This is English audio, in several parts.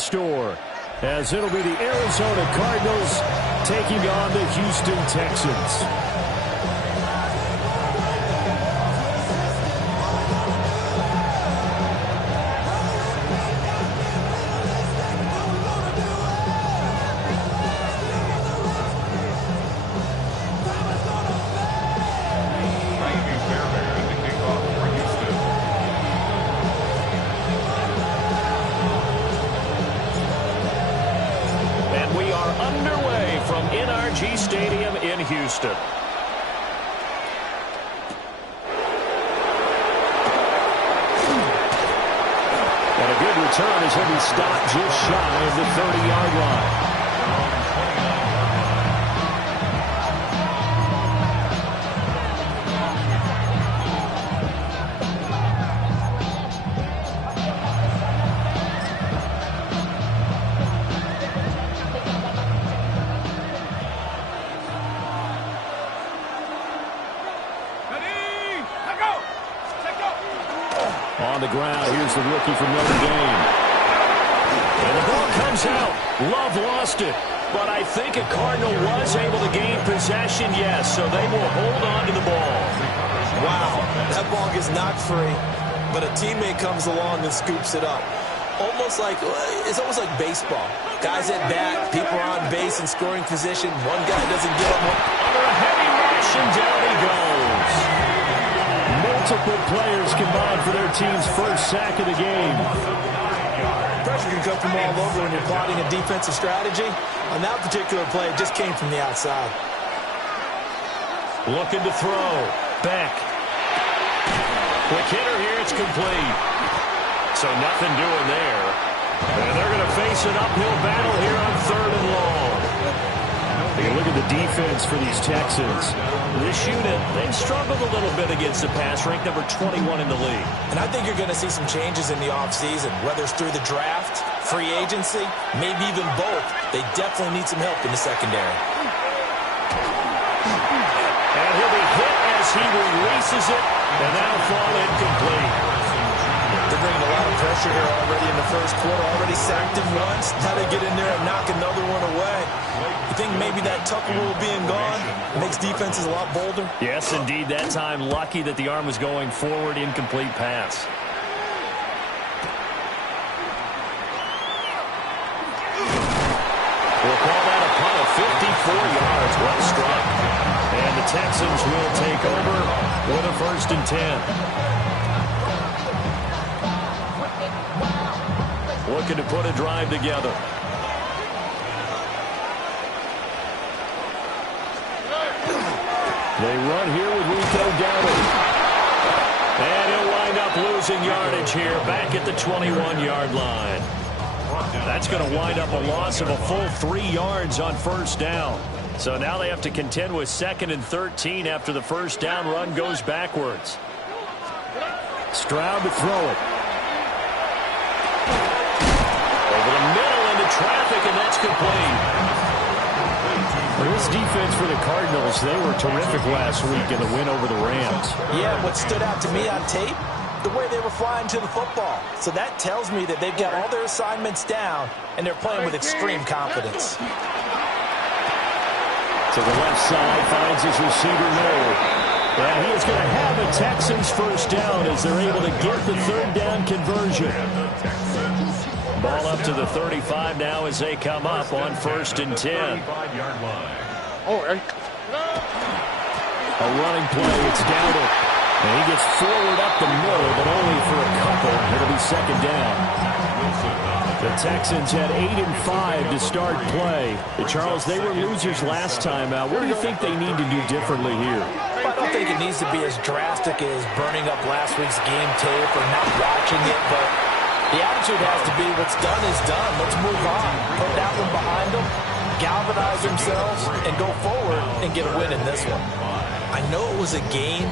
store, as it'll be the Arizona Cardinals taking on the Houston Texans. Stadium in Houston. And a good return as he'll be stopped just shy of the 30-yard line. On the ground, here's the rookie from Notre Dame. And the ball comes out. Love lost it. But I think a Cardinal was able to gain possession, yes, so they will hold on to the ball. Wow, that ball gets knocked free, but a teammate comes along and scoops it up. It's almost like baseball. Guys at bat, people are on base in scoring position. One guy doesn't get him. Under a heavy rush, and down he goes. Multiple players combined for their team's first sack of the game. Pressure can come from all over when you're plotting a defensive strategy. On that particular play, it just came from the outside. Looking to throw. Beck. Quick hitter here. It's complete. So nothing doing there. And they're going to face an uphill battle here on 3rd and long. Take a look at the defense for these Texans. This unit, they've struggled a little bit against the pass, ranked number 21 in the league. And I think you're going to see some changes in the offseason, whether it's through the draft, free agency, maybe even both. They definitely need some help in the secondary. And he'll be hit as he releases it, and that'll fall incomplete. They're bringing a lot of pressure here already in the first quarter. Already sacked him once. Now they get in there and knock another one away. You think maybe that Tucker rule being gone makes defenses a lot bolder? Yes, indeed. That time, lucky that the arm was going forward. Incomplete pass. We'll call that a punt of 54 yards. Well struck. And the Texans will take over with a 1st and 10. Looking to put a drive together. They run here with Rico Dowdle. And he'll wind up losing yardage here back at the 21-yard line. That's going to wind up a loss of a full 3 yards on 1st down. So now they have to contend with 2nd and 13 after the 1st down run goes backwards. Stroud to throw it. Over the middle into traffic, and that's complete. Well, this defense for the Cardinals, they were terrific last week in the win over the Rams. Yeah, what stood out to me on tape, the way they were flying to the football. So that tells me that they've got all their assignments down, and they're playing with extreme confidence. To the left side, finds his receiver Miller. And he is going to have a Texans 1st down as they're able to get the 3rd down conversion. Ball up to the 35 now as they come up on 1st and 10. A running play, it's Dowdle. And he gets forward up the middle, but only for a couple. It'll be 2nd down. The Texans had 8 and 5 to start play. Charles, they were losers last time out. What do you think they need to do differently here? I don't think it needs to be as drastic as burning up last week's game tape or not watching it, but the attitude has to be what's done is done. Let's move on. Put that one behind them, galvanize themselves, and go forward and get a win in this one. I know it was a game,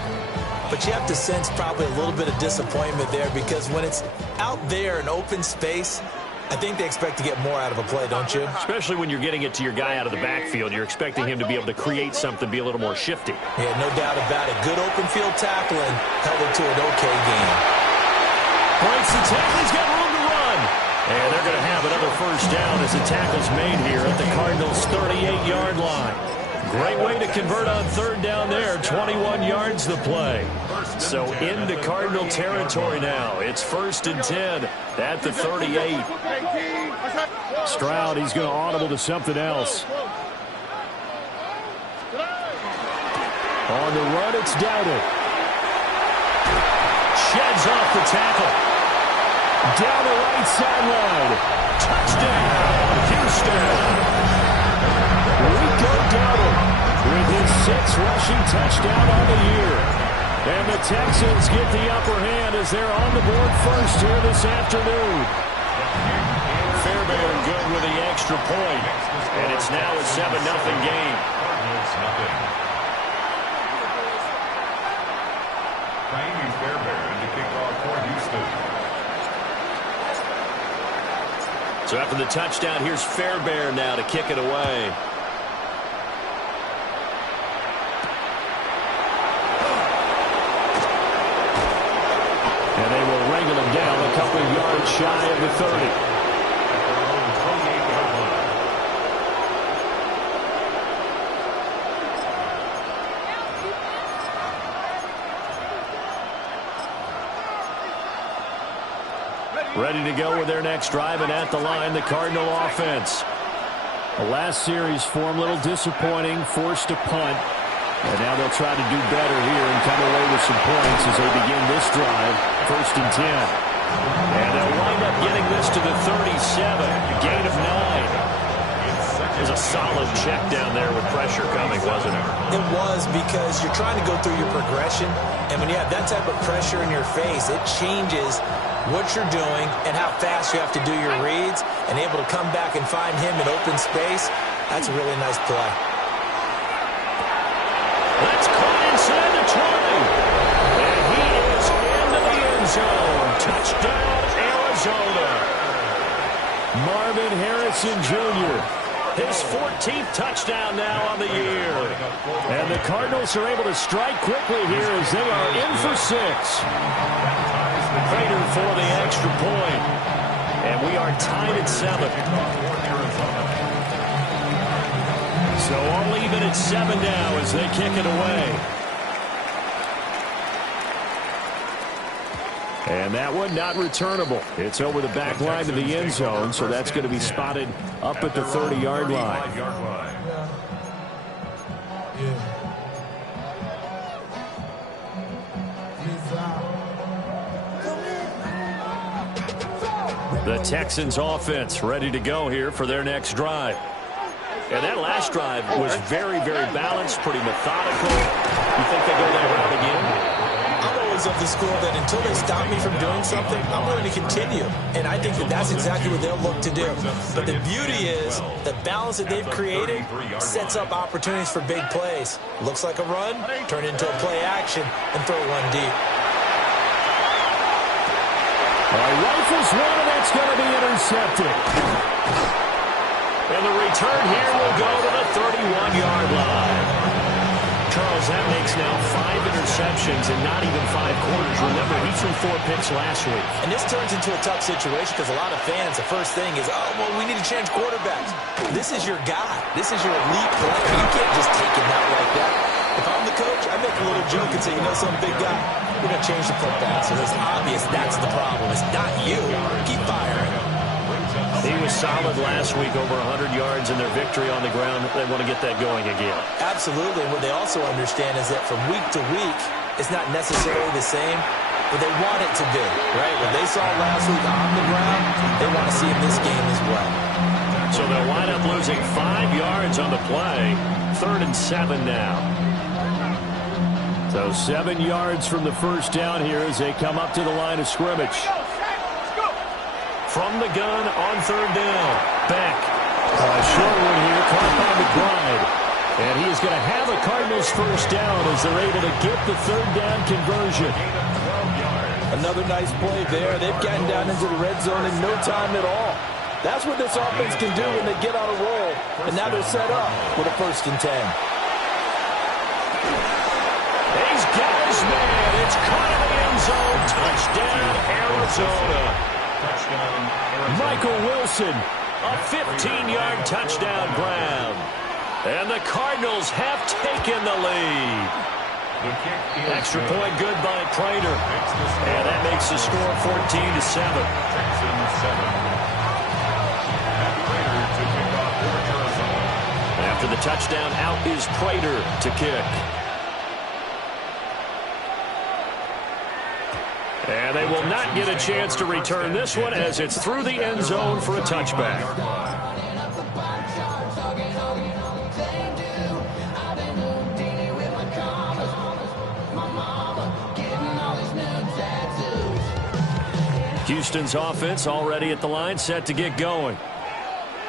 but you have to sense probably a little bit of disappointment there because when it's out there in open space, I think they expect to get more out of a play, don't you? Especially when you're getting it to your guy out of the backfield. You're expecting him to be able to create something, be a little more shifty. Yeah, no doubt about it. Good open field tackling held it to an okay game. Breaks the tackle. He's got room to run. And they're going to have another first down as the tackle's made here at the Cardinals' 38-yard line. Great way to convert on third down there. 21 yards the play. So into Cardinal territory now. It's 1st and 10 at the 38. Stroud, he's going to audible to something else. On the run, it's Dowdle. Sheds off the tackle. Down the right sideline. Touchdown, Houston. Rico Dowdle with his 6th rushing touchdown on the year. And the Texans get the upper hand as they're on the board first here this afternoon. Fairbairn good with the extra point. And it's now a 7-0 game. So after the touchdown, here's Fairbairn now to kick it away. And they will wrangle him down a couple of yards shy of the 30. Ready to go with their next drive, and at the line, the Cardinal offense. The last series for him, a little disappointing, forced a punt. And now they'll try to do better here and come away with some points as they begin this drive, 1st and 10. And they'll wind up getting this to the 37, gain of 9. It was a solid check down there with pressure coming, wasn't it? It was, because you're trying to go through your progression, and when you have that type of pressure in your face, it changes what you're doing and how fast you have to do your reads, and able to come back and find him in open space. That's a really nice play. That's caught inside the 20. And he is into the end zone. Touchdown, Arizona. Marvin Harrison Jr. His 14th touchdown now on the year. And the Cardinals are able to strike quickly here as they are in for 6. Prater for the extra point. And we are tied at 7. So all even at 7 now as they kick it away. And that one not returnable. It's over the back line to the end zone, so that's going to be spotted up at the 30-yard line. The Texans offense ready to go here for their next drive. And that last drive was very, very balanced, pretty methodical. You think they go that route again? I'm always of the school that until they stop me from doing something, I'm willing to continue. And I think that that's exactly what they'll look to do. But the beauty is the balance that they've created sets up opportunities for big plays. Looks like a run, turn it into a play action, and throw one deep. Rifles one, and that's going to be intercepted. And the return here will go to the 31-yard line. Charles, that makes now 5 interceptions in not even 5 quarters. Remember, he threw 4 picks last week. And this turns into a tough situation because a lot of fans, the first thing is, oh, well, we need to change quarterbacks. This is your guy. This is your elite player. You can't just take him out like that. If I'm the coach, I make a little joke and say, you know, some big guy, we're going to change the football. So it's obvious that's the problem. It's not you. Keep firing. He was solid last week, over 100 yards in their victory on the ground. They want to get that going again. Absolutely. And what they also understand is that from week to week, it's not necessarily the same, but they want it to be, right? What they saw last week on the ground, they want to see in this game as well. So they'll wind up losing 5 yards on the play. 3rd and 7 now. So 7 yards from the first down here as they come up to the line of scrimmage. From the gun on 3rd down. Beck. A short one here, caught by McBride. And he is going to have a Cardinals first down as they're able to get the 3rd down conversion. Another nice play there. They've gotten down into the red zone in no time at all. That's what this offense can do when they get on a roll. And now they're set up with a 1st and 10. He's got his man. It's caught in the end zone. Touchdown, Arizona. Michael Wilson A 15-yard touchdown grab. And the Cardinals have taken the lead. Extra point good by Prater. And that makes the score 14-7. After the touchdown, out is Prater to kick. And they will not get a chance to return this one as it's through the end zone for a touchback. Houston's offense already at the line, set to get going.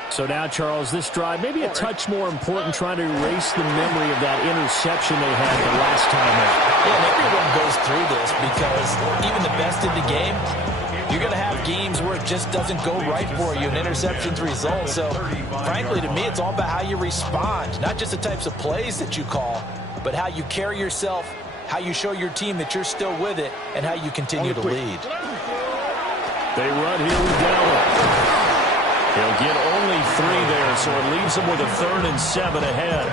So now, Charles, this drive maybe a touch more important, trying to erase the memory of that interception they had the last time out. Yeah, and everyone goes through this because even the best in the game, you're going to have games where it just doesn't go right for you, and interceptions result. So, frankly, to me, it's all about how you respond, not just the types of plays that you call, but how you carry yourself, how you show your team that you're still with it, and how you continue to lead. They run here with Dallas. He'll get only 3 there, so it leaves them with a 3rd and 7 ahead.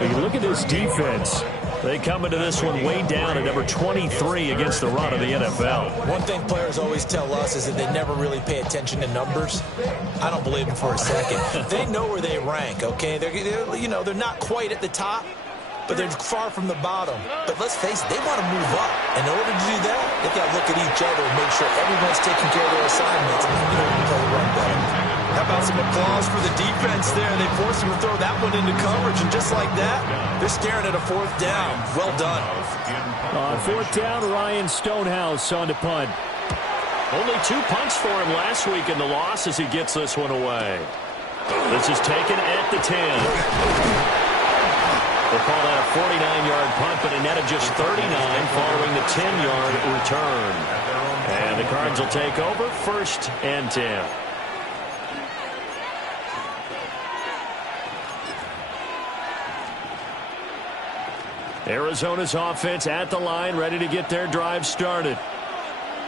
When you look at this defense, they come into this one way down at number 23 against the run of the NFL. One thing players always tell us is that they never really pay attention to numbers. I don't believe them for a second. They know where they rank, okay? They're not quite at the top, but they're far from the bottom. But let's face it, they want to move up. And in order to do that, they've got to look at each other and make sure everyone's taking care of their assignments in order to play the run better. How about some applause for the defense there? They forced him to throw that one into coverage, and just like that, they're staring at a 4th down. Well done. On 4th down, Ryan Stonehouse on to punt. Only 2 punts for him last week in the loss as he gets this one away. This is taken at the 10. They'll call that a 49-yard punt, but a net of just 39 following the 10-yard return. And the Cards will take over 1st and 10. Arizona's offense at the line, ready to get their drive started.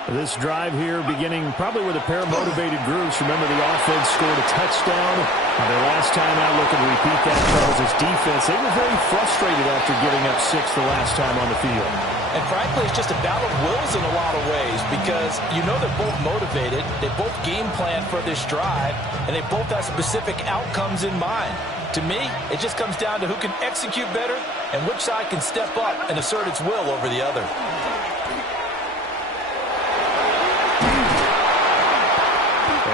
This drive here beginning probably with a pair of motivated groups. Remember, the offense scored a touchdown. Their last time out, looking to repeat that, Charles' defense. They were very frustrated after giving up 6 the last time on the field. And frankly, it's just a battle of wills in a lot of ways because you know they're both motivated. They both game plan for this drive, and they both have specific outcomes in mind. To me, it just comes down to who can execute better and which side can step up and assert its will over the other.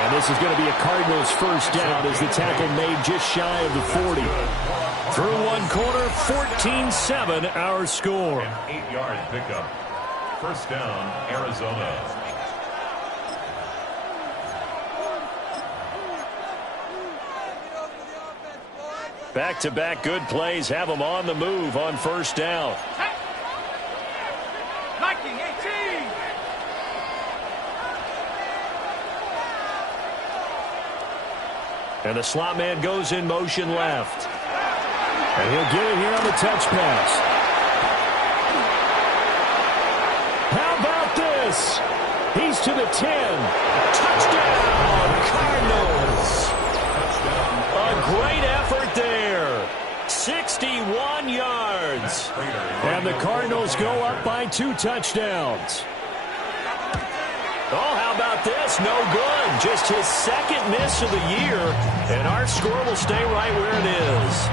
And this is going to be a Cardinals 1st down as the tackle made just shy of the 40. Through one quarter, 14-7 our score. An 8-yard pickup. 1st down, Arizona. Back-to-back good plays have them on the move on 1st down. And the slot man goes in motion left. And he'll get it here on the touch pass. How about this? He's to the 10. Touchdown, Cardinals. A great effort there. 61 yards. And the Cardinals go up by 2 touchdowns. Oh, how about this? No good. Just his 2nd miss of the year. And our score will stay right where it is.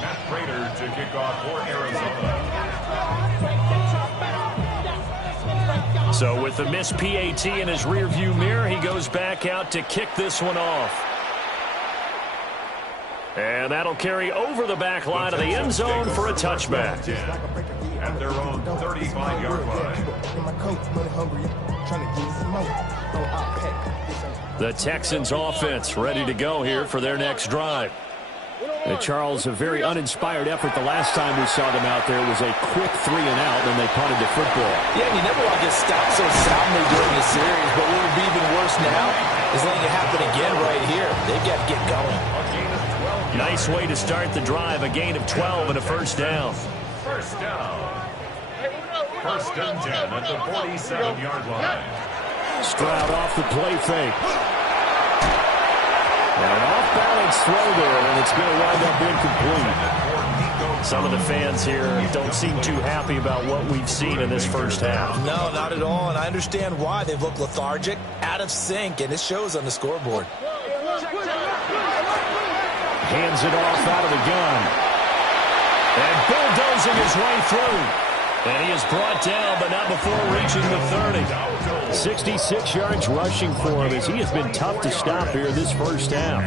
Matt Prater to kick off for Arizona. So with the missed PAT in his rearview mirror, he goes back out to kick this one off. And that'll carry over the back line of the end zone for a touchback. At their own 35-yard line. The Texans offense ready to go here for their next drive. And Charles, a very uninspired effort. The last time we saw them out there was a quick 3 and out, and they punted the football. Yeah, and you never want to get stopped so soundly during the series, but what would be even worse now is letting it happen again right here. They've got to get going. Nice way to start the drive, a gain of 12 and a 1st down. 1st down. First and 10 at the 47-yard line. Stroud off the play fake. And an off-balance throw there, and it's going to wind up incomplete. Some of the fans here don't seem too happy about what we've seen in this first half. No, not at all, and I understand why. They've looked lethargic, out of sync, and it shows on the scoreboard. Hands it off out of the gun. And bulldozing his way through. And he is brought down, but not before reaching the 30. 66 yards rushing for him as he has been tough to stop here this first half.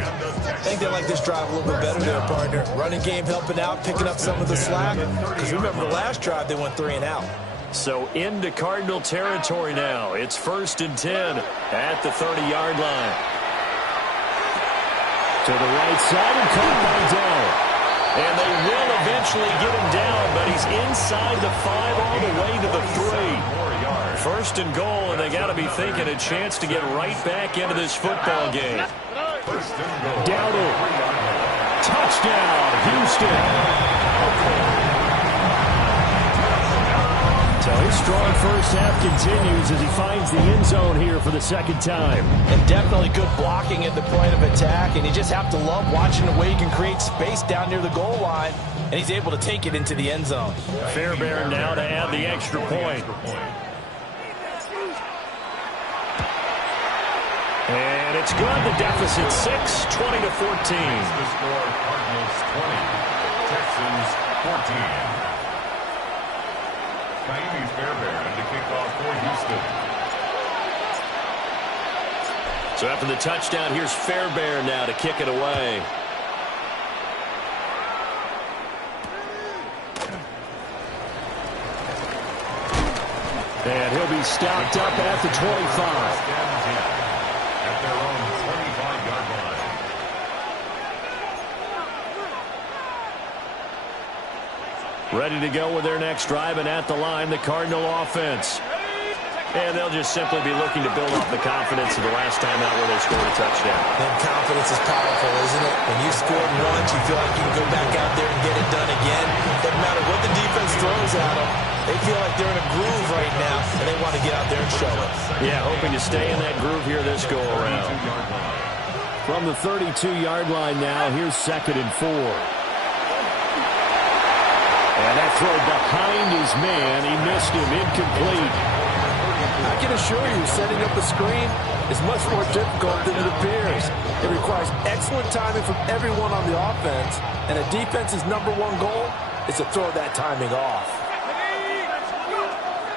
I think they like this drive a little bit better there, partner. Running game helping out, picking up some of the slack. Because remember the last drive, they went 3 and out. So into Cardinal territory now. It's first and 10 at the 30-yard line. To the right side and caught by Dell. And they will eventually get him down, but he's inside the 5 all the way to the 3. First and goal, and they got to be thinking a chance to get right back into this football game. Dowdle. Touchdown, Houston. So his strong first half continues as he finds the end zone here for the second time. And definitely good blocking at the point of attack, and you just have to love watching the way he can create space down near the goal line, and he's able to take it into the end zone. Fairbairn now to add the extra point. And it's good. The deficit 6, 20-14. The score, Cardinals 20, Texans 14. Kaimi Fairbairn to kick off for Houston. So after the touchdown, here's Fairbairn now to kick it away. And he'll be stopped up at the 25. At their own 25-yard line. Ready to go with their next drive, and at the line, the Cardinal offense. And they'll just simply be looking to build off the confidence of the last time out where they scored a touchdown. And confidence is powerful, isn't it? When you scored once, you feel like you can go back out there and get it done again. Doesn't matter what the defense throws at them. They feel like they're in a groove right now, and they want to get out there and show it. Yeah, hoping to stay in that groove here this go-around. From the 32-yard line now, here's second and 4. And that throw behind his man, he missed him, incomplete. I can assure you, setting up a screen is much more difficult than it appears. It requires excellent timing from everyone on the offense, and a defense's #1 goal is to throw that timing off.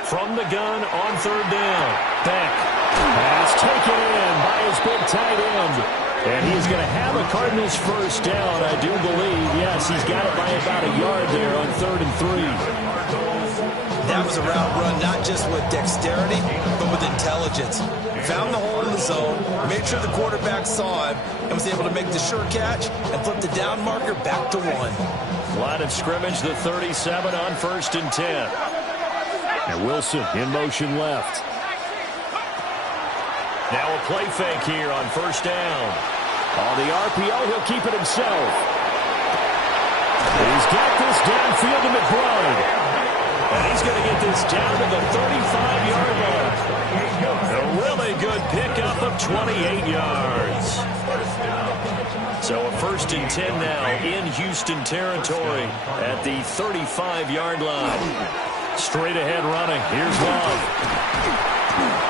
From the gun on third down, Beck. Pass taken in by his big tight end. And he's going to have a Cardinals first down, I do believe. Yes, he's got it by about a yard there on 3rd and 3. That was a route run not just with dexterity, but with intelligence. Found the hole in the zone, made sure the quarterback saw him, and was able to make the sure catch and flip the down marker back to 1. Line of scrimmage, the 37 on 1st and 10. And Wilson in motion left. Now a play fake here on 1st down. On the RPO, he'll keep it himself. He's got this downfield to McBride. And he's going to get this down to the 35-yard line. A really good pickup of 28 yards. So a 1st and 10 now in Houston territory at the 35-yard line. Straight ahead running. Here's Love.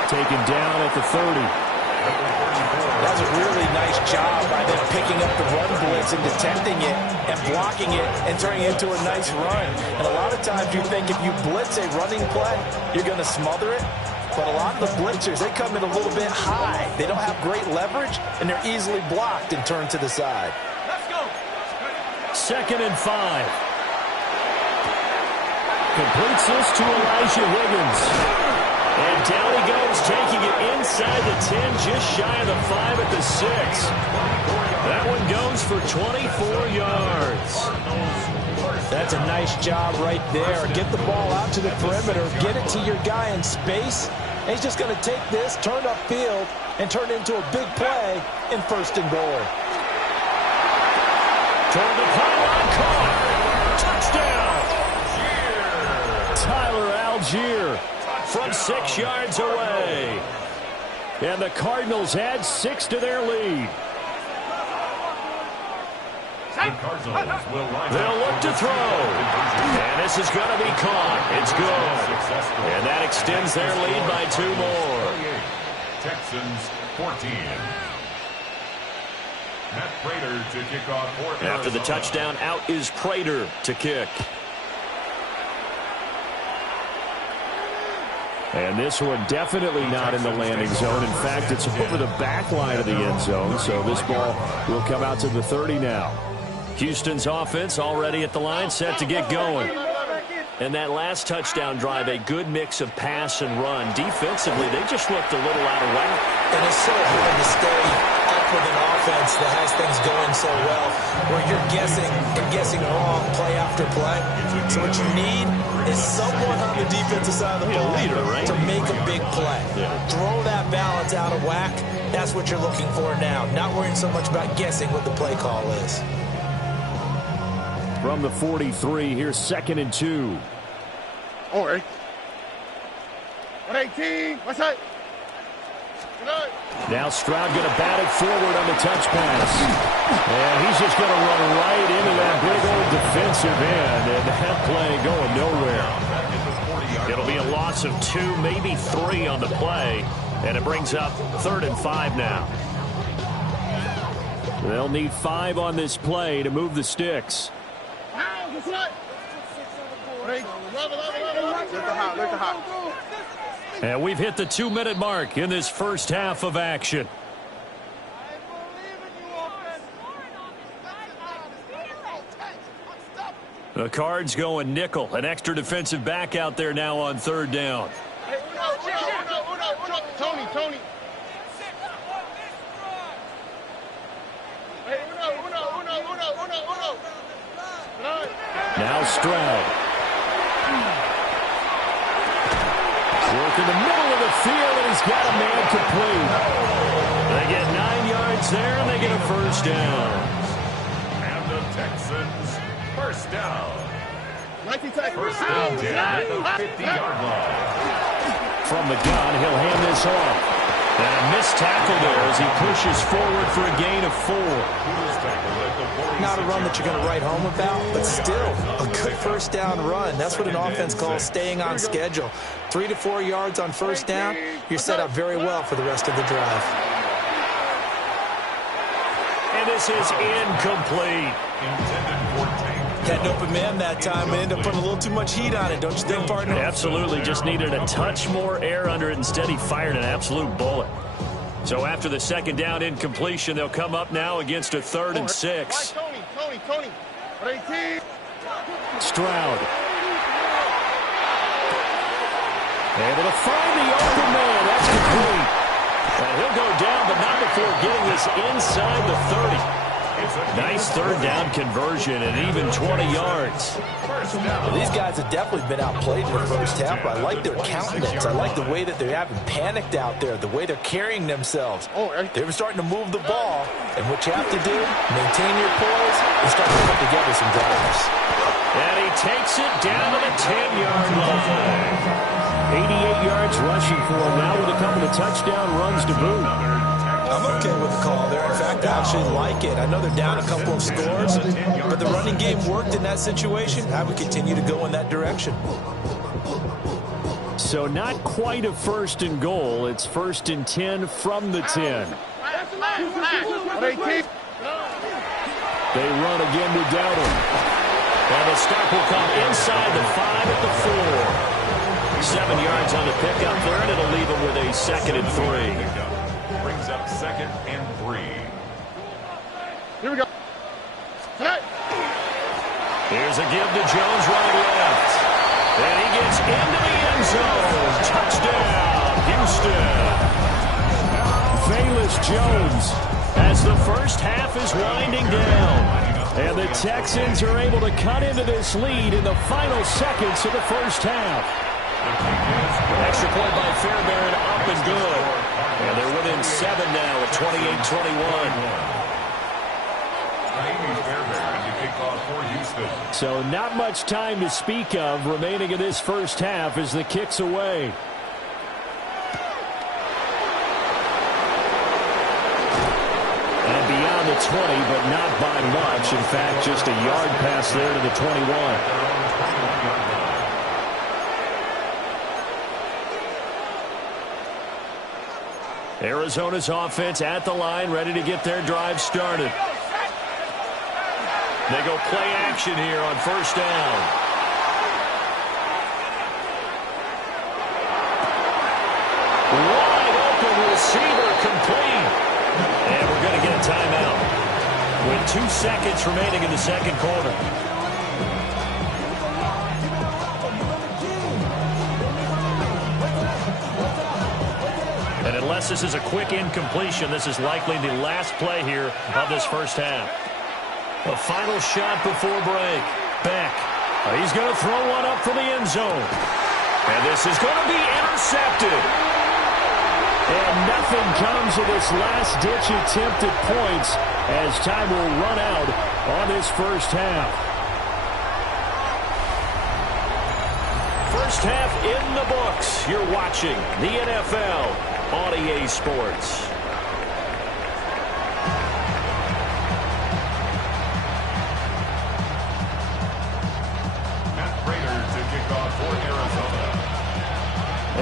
Taken down at the 30. That was a really nice job by them picking up the run blitz and detecting it and blocking it and turning it into a nice run. And a lot of times you think if you blitz a running play, you're going to smother it. But a lot of the blitzers, they come in a little bit high. They don't have great leverage, and they're easily blocked and turned to the side. Let's go. 2nd and 5. Completes this to Elijah Higgins. And down he goes, taking it inside the 10, just shy of the 5 at the 6. That one goes for 24 yards. That's a nice job right there. Get the ball out to the perimeter, get it to your guy in space. And he's just going to take this, turn upfield, and turn it into a big play in 1st and goal. Toward the pylon, caught. Touchdown. Tyler Algier. from 6 yards away. And the Cardinals add 6 to their lead. They'll look to throw. And this is going to be caught. It's good. And that extends their lead by 2 more. Texans 14. Matt Prater to kick off for Arizona. After the touchdown, out is Prater to kick. And this one definitely not in the landing zone. In fact, it's over the back line of the end zone. So this ball will come out to the 30 now. Houston's offense already at the line, set to get going. And that last touchdown drive, a good mix of pass and run. Defensively, they just looked a little out of whack. And it's so hard to stay up with an offense that has things going so well, where you're guessing and guessing wrong play after play. So what you need is someone on the defensive side of the ball to make a big play. Throw that balance out of whack. That's what you're looking for now. Not worrying so much about guessing what the play call is. From the 43, here's 2nd and 2. All right. 118. What's that? Now Stroud going to bat it forward on the touch pass. And he's just going to run right into that big old defensive end. And that play going nowhere. It'll be a loss of 2, maybe 3 on the play. And it brings up 3rd and 5 now. They'll need 5 on this play to move the sticks. And we've hit the 2-minute mark in this first half of action. The Cards going nickel. An extra defensive back out there now on 3rd down. Tony. Now Stroud. Work in the middle of the field, and he's got a man complete. They get 9 yards there, and they get a first down. And the Texans, first down. First down, at the 50-yard line. From the gun, he'll hand this off. And a missed tackle there as he pushes forward for a gain of 4. Not a run that you're going to write home about, but still a good first down run. That's what an offense calls staying on schedule. 3 to 4 yards on first down, you're set up very well for the rest of the drive. And this is incomplete. Had an open man that time and ended up putting a little too much heat on it, don't you think, partner? Absolutely. Just needed a touch more air under it. Instead, he fired an absolute bullet. So after the 2nd down incompletion, they'll come up now against a 3rd and 6. Tony. 18. Stroud. Able to find the open man. That's complete. And he'll go down, but not before getting this inside the 30. Nice 3rd down conversion and even 20 yards. Well, these guys have definitely been outplayed in the first half. I like their countenance. I like the way that they haven't panicked out there, the way they're carrying themselves. They were starting to move the ball, and what you have to do, maintain your poise and start to put together some drives. And he takes it down to the 10-yard line. 88 yards rushing for him now with a couple of touchdown runs to boot. I'm okay with the call there. In fact, I actually like it. I know they're down a couple of scores, but the running game worked in that situation. I would continue to go in that direction. So not quite a 1st and goal. It's 1st and 10 from the 10. They run again to Dowdle. And the stop will come inside the 5 at the 4. 7 yards on the pickup there, and it'll leave him with a 2nd and 3. Brings up 2nd and 3. Here we go. Here's a give to Jones running left. And he gets into the end zone. Touchdown, Houston. Velus Jones. As the first half is winding down. And the Texans are able to cut into this lead in the final seconds of the first half. Extra point by Fairbairn, up and good. And they're within 7 now at 28-21. So not much time to speak of remaining in this first half as the kick's away. the 20, but not by much. In fact, just a yard pass there to the 21. Arizona's offense at the line, ready to get their drive started. They go play action here on first down. Wide open receiver complete. And we're going to get a timeout with 2 seconds remaining in the second quarter. And unless this is a quick incompletion, this is likely the last play here of this first half. A final shot before break. Beck. He's going to throw one up for the end zone. And this is going to be intercepted. And nothing comes of this last-ditch attempt at points as time will run out on this first half. First half in the books. You're watching the NFL on EA Sports.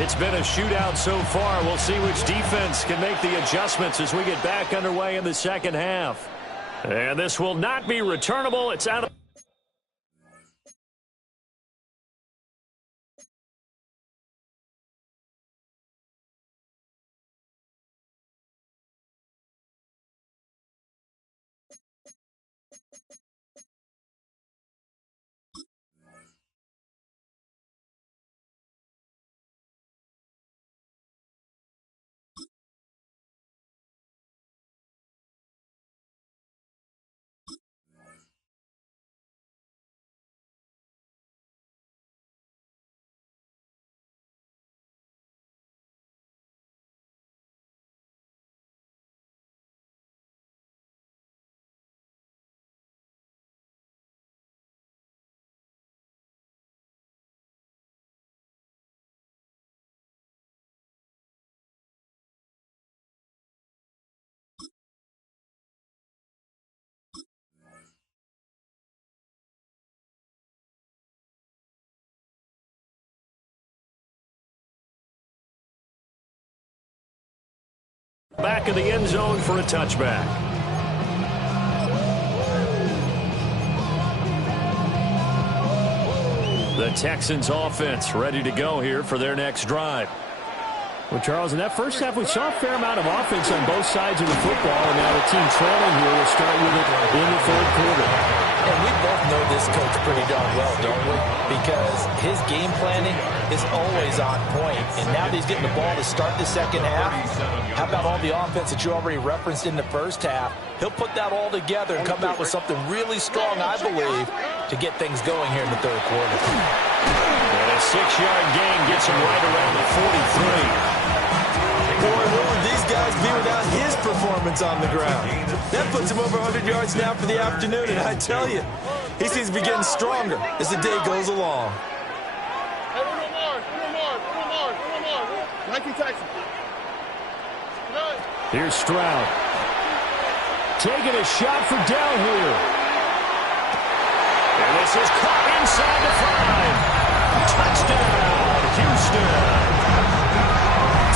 It's been a shootout so far. We'll see which defense can make the adjustments as we get back underway in the second half. And this will not be returnable. It's out of... Back of the end zone for a touchback. The Texans offense ready to go here for their next drive. Well, Charles, in that first half, we saw a fair amount of offense on both sides of the football, and now the team trailing here will start with it in the third quarter. And we both know this coach pretty darn well, don't we? Because his game planning is always on point. And now that he's getting the ball to start the second half, how about all the offense that you already referenced in the first half? He'll put that all together and come out with something really strong, I believe, to get things going here in the third quarter. And a 6-yard gain gets him right around the 43. Boy, what would these guys be without his performance on the ground? That puts him over 100 yards now for the afternoon, and I tell you, he seems to be getting stronger as the day goes along. Hey, one more. 19 Texans. Here's Stroud. Taking a shot for down here. And this is caught inside the 5. Touchdown, Houston.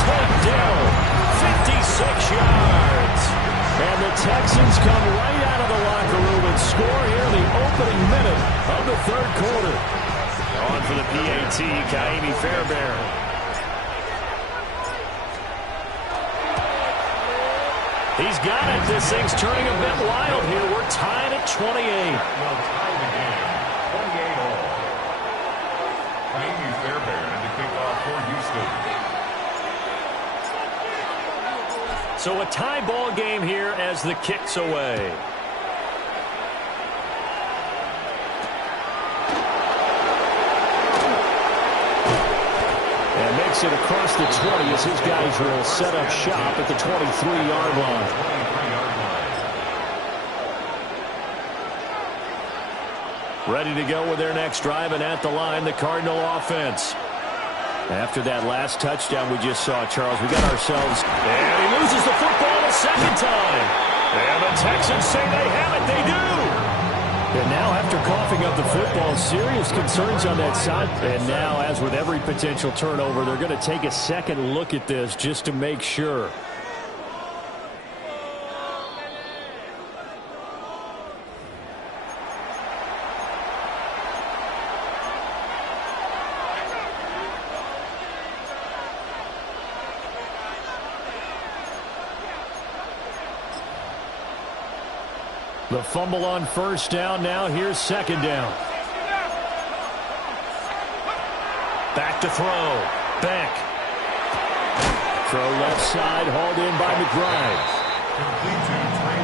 Takedown, 56 yards. And the Texans come right out of the locker room and score here in the opening minute of the third quarter. On for the PAT, Kaimi Fairbairn. He's got it. This thing's turning a bit wild here. We're tied at 28. Well, tied the game. 28 all. Kaimi Fairbairn in the kickoff for Houston. So a tie ball game here as the kick's away. And makes it across the 20 as his guys will set up shop at the 23-yard line. Ready to go with their next drive, and at the line, the Cardinal offense. After that last touchdown we just saw, Charles, we got ourselves... And he loses the football a second time. And the Texans say they have it. They do. And now after coughing up the football, serious concerns on that side. And now, as with every potential turnover, they're going to take a second look at this just to make sure. The fumble on first down. Now here's second down. Back to throw. Beck. Throw left side, hauled in by McBride.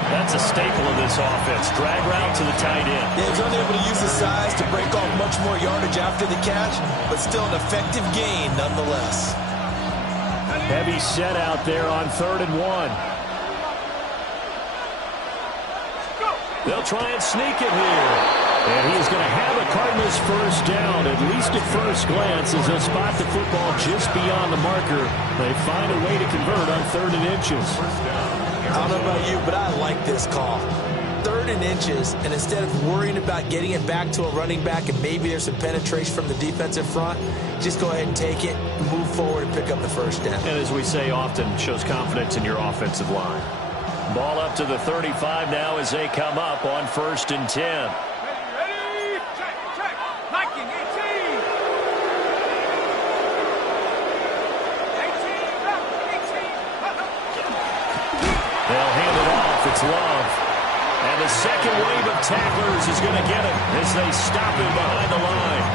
That's a staple of this offense. Drag route to the tight end. Yeah, he was unable to use his size to break off much more yardage after the catch, but still an effective gain nonetheless. Heavy set out there on 3rd and 1. They'll try and sneak it here. And he's going to have a Cardinals first down, at least at first glance, as they'll spot the football just beyond the marker. They find a way to convert on 3rd and inches. I don't know about you, but I like this call. 3rd and inches, and instead of worrying about getting it back to a running back and maybe there's some penetration from the defensive front, just go ahead and take it, move forward, and pick up the first down. And as we say often, shows confidence in your offensive line. Ball up to the 35 now as they come up on 1st and 10. Ready? Check. Liking 18. 18. They'll hand it off. It's Love. And the second wave of tacklers is going to get him as they stop him behind the line.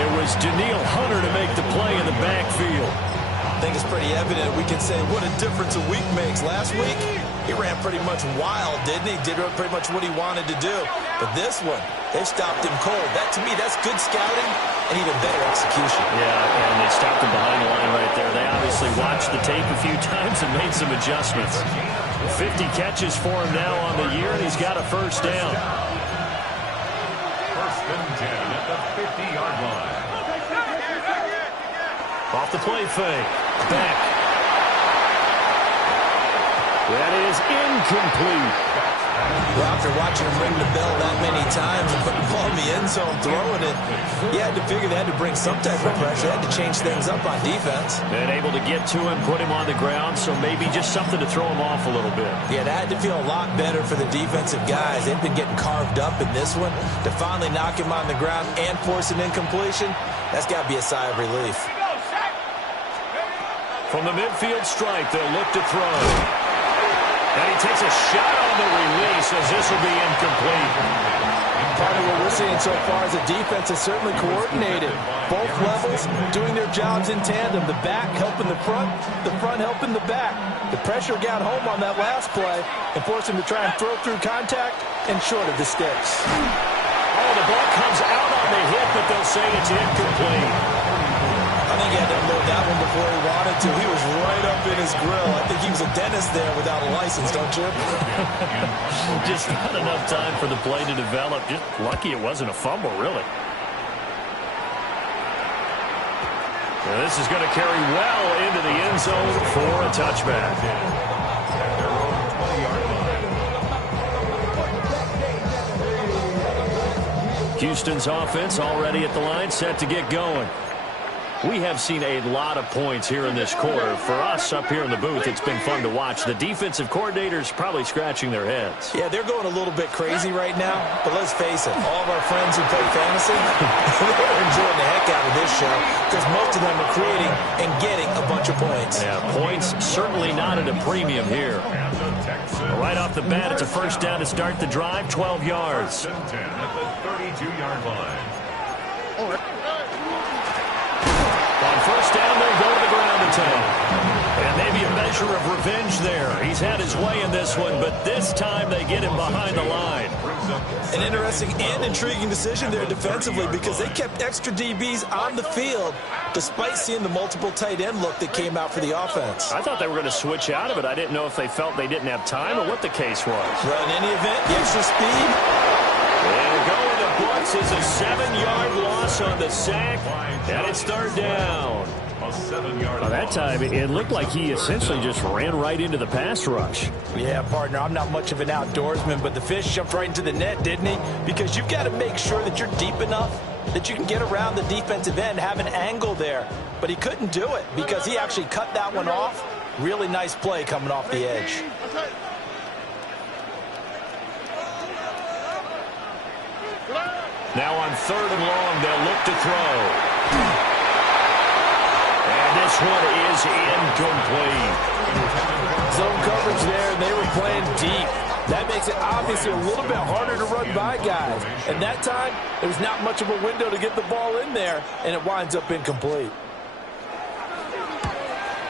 It was Daniil Hunter to make the play in the backfield. I think it's pretty evident. We can say what a difference a week makes. Last week, he ran pretty much wild, didn't he? Did pretty much what he wanted to do. But this one, they stopped him cold. That, to me, that's good scouting and even better execution. Yeah, and they stopped him behind the line right there. They obviously watched the tape a few times and made some adjustments. 50 catches for him now on the year, and he's got a first down. 1st and 10 at the 50-yard line. Off the play fake. Back. That is incomplete. Well, after watching him ring the bell that many times and put the ball in the end zone, throwing it, you had to figure they had to bring some type of pressure. They had to change things up on defense. And able to get to him, put him on the ground, so maybe just something to throw him off a little bit. Yeah, that had to feel a lot better for the defensive guys. They've been getting carved up in this one. To finally knock him on the ground and force an incompletion, that's got to be a sigh of relief. From the midfield stripe, they'll look to throw. And he takes a shot on the release as this will be incomplete. Part of what we're seeing so far is the defense is certainly coordinated. Both levels doing their jobs in tandem. The back helping the front helping the back. The pressure got home on that last play and forced him to try and throw through contact and short of the sticks. Oh, the ball comes out on the hit, but they'll say it's incomplete. I think he had to unload that one before he wanted to. He was right up in his grill. I think he was a dentist there without a license, don't you? Just not enough time for the play to develop. Just lucky it wasn't a fumble, really. Now this is going to carry well into the end zone for a touchback. Houston's offense already at the line, set to get going. We have seen a lot of points here in this quarter. For us up here in the booth, it's been fun to watch. The defensive coordinators probably scratching their heads. Yeah, they're going a little bit crazy right now. But let's face it, all of our friends who play fantasy, they're enjoying the heck out of this show because most of them are creating and getting a bunch of points. Yeah, points certainly not at a premium here. Right off the bat, it's a first down to start the drive, 12 yards. 10 at the 32-yard line. On first down, they'll go to the ground attack. And maybe a measure of revenge there. He's had his way in this one, but this time they get him behind the line. An interesting and intriguing decision there defensively because they kept extra DBs on the field despite seeing the multiple tight end look that came out for the offense. I thought they were going to switch out of it. I didn't know if they felt they didn't have time or what the case was. Well, in any event, the extra speed. And going to books is a 7-yard loss on the sack, and it's third down. a 7-yard Well, that loss. time, it looked like he essentially just ran right into the pass rush. Yeah, partner, I'm not much of an outdoorsman, but the fish jumped right into the net, didn't he? Because you've got to make sure that you're deep enough that you can get around the defensive end, have an angle there. But he couldn't do it because he actually cut that one off. Really nice play coming off the edge. Now on 3rd and long, they'll look to throw. And this one is incomplete. Zone coverage there, and they were playing deep. That makes it obviously a little bit harder to run by guys. And that time, there was not much of a window to get the ball in there, and it winds up incomplete.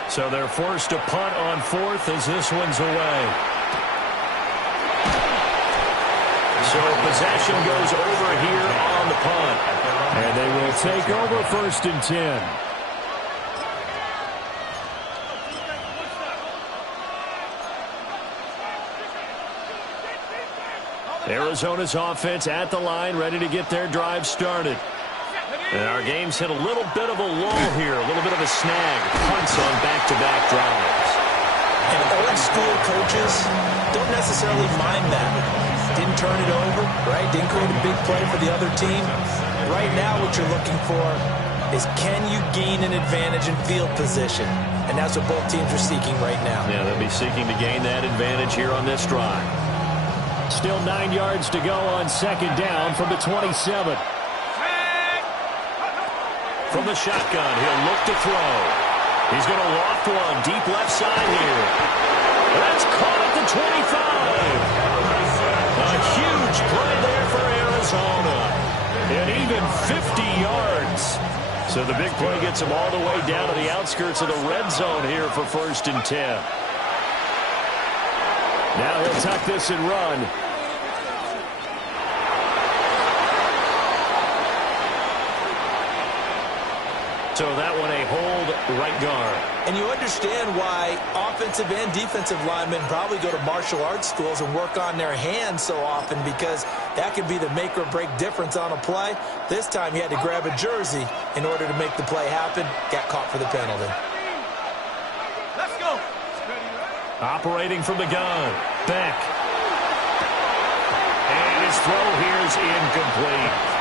So they're forced to punt on 4th as this one's away. So possession goes over here on the punt. And they will take over 1st and 10. Arizona's offense at the line, ready to get their drive started. And our game's hit a little bit of a lull here, a little bit of a snag. Punts on back-to-back drives. And old school coaches don't necessarily mind that. Didn't turn it over, right? Didn't create a big play for the other team. Right now what you're looking for is can you gain an advantage in field position? And that's what both teams are seeking right now. Yeah, they'll be seeking to gain that advantage here on this drive. Still 9 yards to go on 2nd down from the 27. From the shotgun, he'll look to throw. He's going to loft one deep left side here. That's caught at the 25. A huge play there for Arizona. And even 50 yards. So the big play gets him all the way down to the outskirts of the red zone here for 1st and 10. Now he'll tuck this and run. So that one a hold right guard. And you understand why offensive and defensive linemen probably go to martial arts schools and work on their hands so often, because that could be the make or break difference on a play. This time he had to grab a jersey in order to make the play happen. Got caught for the penalty. Let's go. Operating from the gun. Beck. And his throw here is incomplete.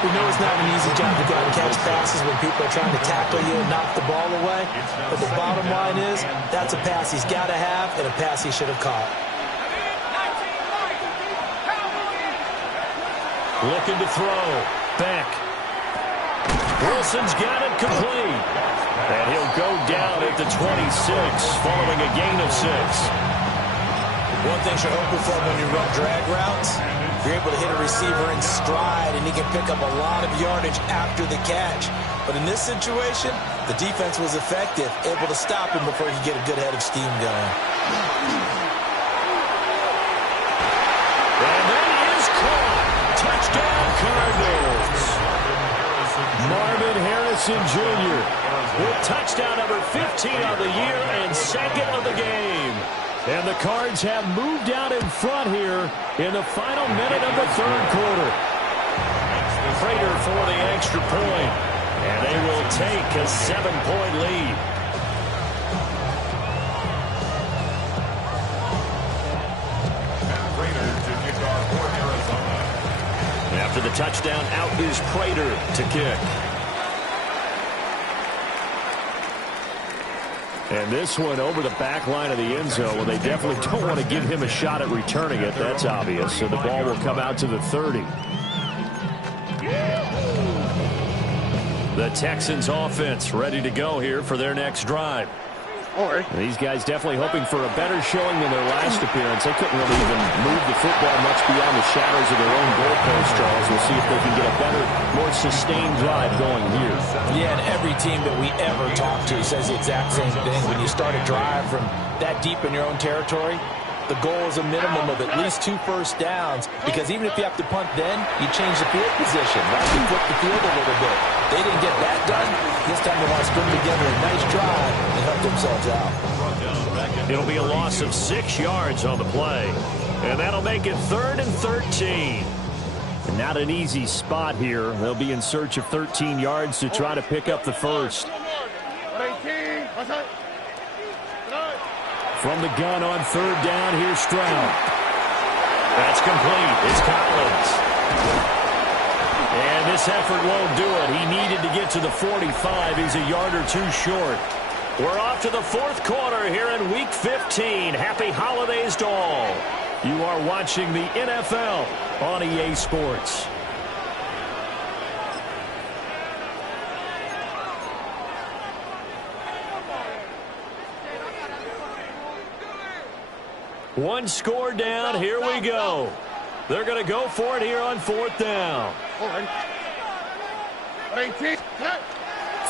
We know it's not an easy job to go out and catch passes when people are trying to tackle you and knock the ball away. But the bottom line is that's a pass he's got to have and a pass he should have caught. Looking to throw. Beck. Wilson's got it complete. And he'll go down at the 26 following a gain of 6. One thing you're hoping for when you run drag routes, you're able to hit a receiver in stride, and he can pick up a lot of yardage after the catch. But in this situation, the defense was effective, able to stop him before he could get a good head of steam going. And that is caught. Touchdown, Cardinals. Marvin Harrison Jr. with touchdown number 15 of the year and 2nd of the game. And the Cards have moved out in front here in the final minute of the 3rd quarter. Prater for the extra point. And they will take a 7-point lead. Prater to kick off for Arizona. After the touchdown, out is Prater to kick. And this one over the back line of the end zone. Well, they definitely don't want to give him a shot at returning it. That's obvious. So the ball will come out to the 30. The Texans offense ready to go here for their next drive. These guys definitely hoping for a better showing than their last appearance. They couldn't really even move the football much beyond the shadows of their own goalpost, Charles. We'll see if they can get a better, more sustained drive going here. Yeah, and every team that we ever talk to says the exact same thing. When you start a drive from that deep in your own territory, the goal is a minimum of at least 2 first downs, because even if you have to punt then, you change the field position, right? You flip the field a little bit. They didn't get that done. This time they want to string together a nice drive and help themselves out. It'll be a loss of 6 yards on the play. And that'll make it 3rd and 13. And not an easy spot here. They'll be in search of 13 yards to try to pick up the first. From the gun on third down, here's Stroud. That's complete. It's Collins. And this effort won't do it. He needed to get to the 45. He's a yard or two short. We're off to the fourth quarter here in Week 15. Happy holidays to all. You are watching the NFL on EA Sports. One score down. Here we go. They're going to go for it here on fourth down.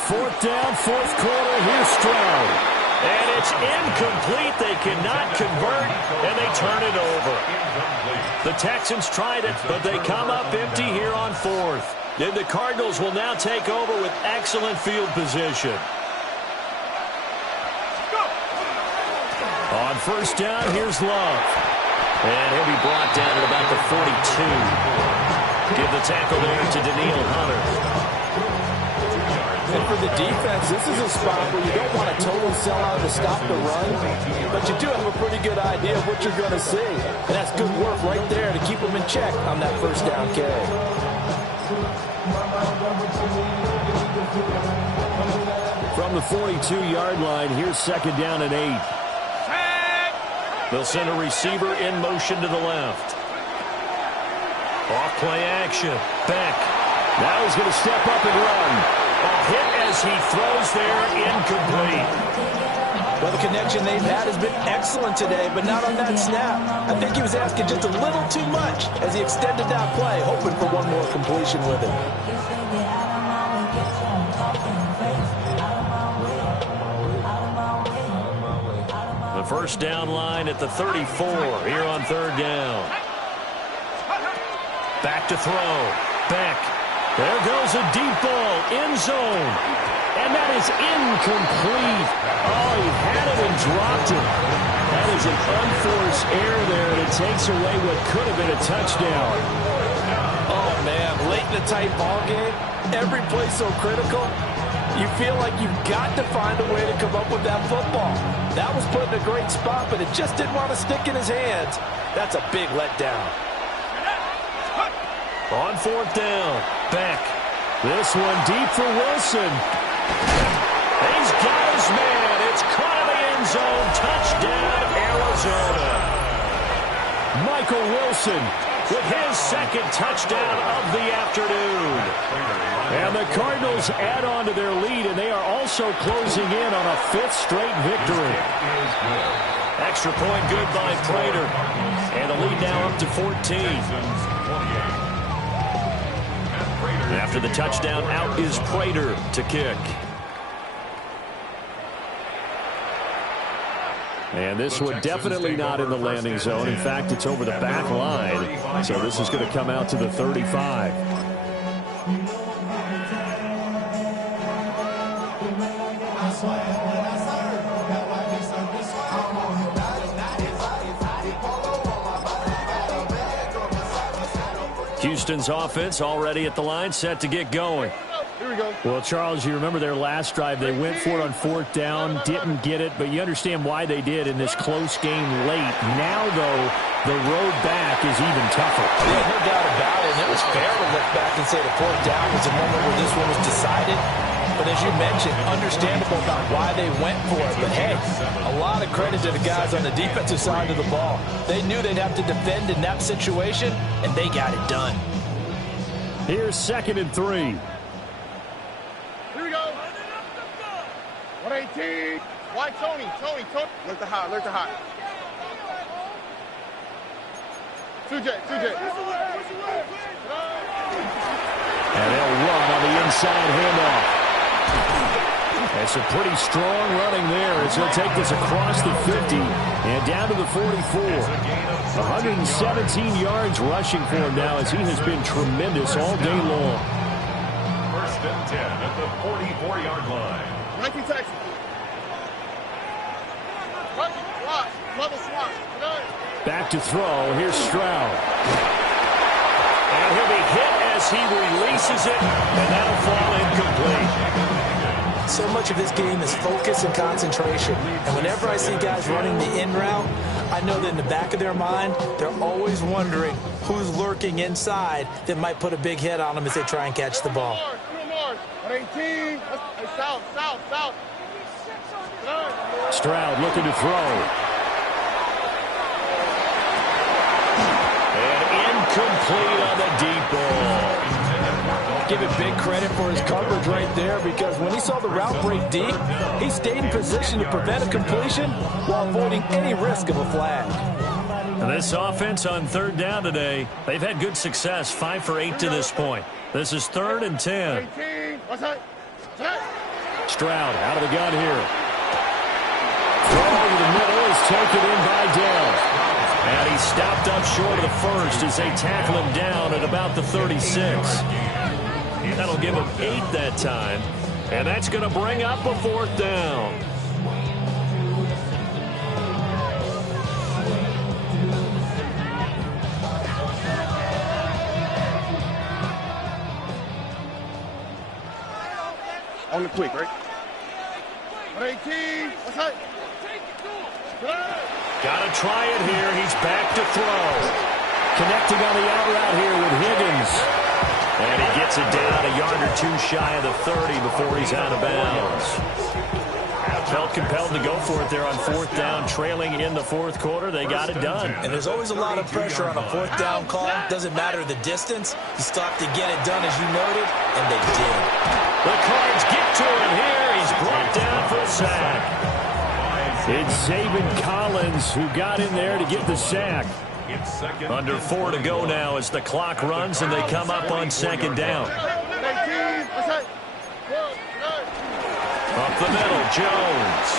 Fourth down, fourth quarter. Here's Stroud. And it's incomplete. They cannot convert, and they turn it over. The Texans tried it, but they come up empty here on fourth. And the Cardinals will now take over with excellent field position. On first down, here's Love. And he'll be brought down at about the 42. Give the tackle there to Daniil Hunter. And for the defense, this is a spot where you don't want to totally sell out to stop the run, but you do have a pretty good idea of what you're going to see. And that's good work right there to keep them in check on that first down carry. From the 42-yard line, here's second down and 8. They'll send a receiver in motion to the left. Off play action. Beck. Now he's going to step up and run. A hit as he throws there, incomplete. Well, the connection they've had has been excellent today, but not on that snap. I think he was asking just a little too much as he extended that play, hoping for one more completion with it. The first down line at the 34 here on third down. Back to throw. Beck. There goes a deep ball. End zone. And that is incomplete. Oh, he had it and dropped it. That is an unforced error there, and it takes away what could have been a touchdown. Oh, man, late in the tight ball game, every play so critical. You feel like you've got to find a way to come up with that football. That was put in a great spot, but it just didn't want to stick in his hands. That's a big letdown. On fourth down, Beck. This one deep for Wilson. He's got his man. It's caught in the end zone. Touchdown, Arizona. Michael Wilson with his second touchdown of the afternoon. And the Cardinals add on to their lead, and they are also closing in on a fifth straight victory. Extra point good by Prater. And the lead now up to 14. After the touchdown, out is Prater to kick. And this one definitely not in the landing zone. In fact, it's over the back line. So this is going to come out to the 35. Houston's offense already at the line, set to get going. Here we go. Well, Charles, you remember their last drive. They went for it on fourth down, didn't get it, but you understand why they did in this close game late. Now, though, the road back is even tougher. Yeah, no doubt about it. And it was fair to look back and say the fourth down was a moment where this one was decided. But as you mentioned, understandable about why they went for it. But, hey, a lot of credit to the guys on the defensive side of the ball. They knew they'd have to defend in that situation, and they got it done. Here's second and 3. Here we go. 118. Why Tony? Look to hot. Two-J. And they'll run on the inside handoff. That's a pretty strong running there as he'll take this across the 50 and down to the 44. 117 yards rushing for him now as he has been tremendous all day long. First and 10 at the 44-yard line. 19 Texas. Back to throw. Here's Stroud. And he'll be hit as he releases it, and that'll fall incomplete. So much of this game is focus and concentration. And whenever I see guys running the in route, I know that in the back of their mind, they're always wondering who's lurking inside that might put a big hit on them as they try and catch the ball. Stroud looking to throw. Complete on the deep ball. Give it big credit for his coverage right there, because when he saw the route break deep, he stayed in position to prevent a completion while avoiding any risk of a flag. And this offense on third down today, they've had good success, 5 for 8 to this point. This is 3rd and 10. Stroud out of the gun here. Throw over the middle is taken in by Dell. And he stopped up short of the first as they tackle him down at about the 36. That'll give him 8 that time. And that's going to bring up a 4th down. On the quick, right? 18. Got to try it here. He's back to throw. Connecting on the out route here with Higgins. And he gets it down a yard or 2 shy of the 30 before he's out of bounds. Felt compelled to go for it there on 4th down, trailing in the 4th quarter. They got it done. And there's always a lot of pressure on a 4th down call. Doesn't matter the distance. You still have to get it done, as you noted, and they did. The Cards get to him here. He's brought down for a sack. It's Zaven Collins who got in there to get the sack. Under 4 to go now as the clock runs and they come up on 2nd down. Up the middle, Jones.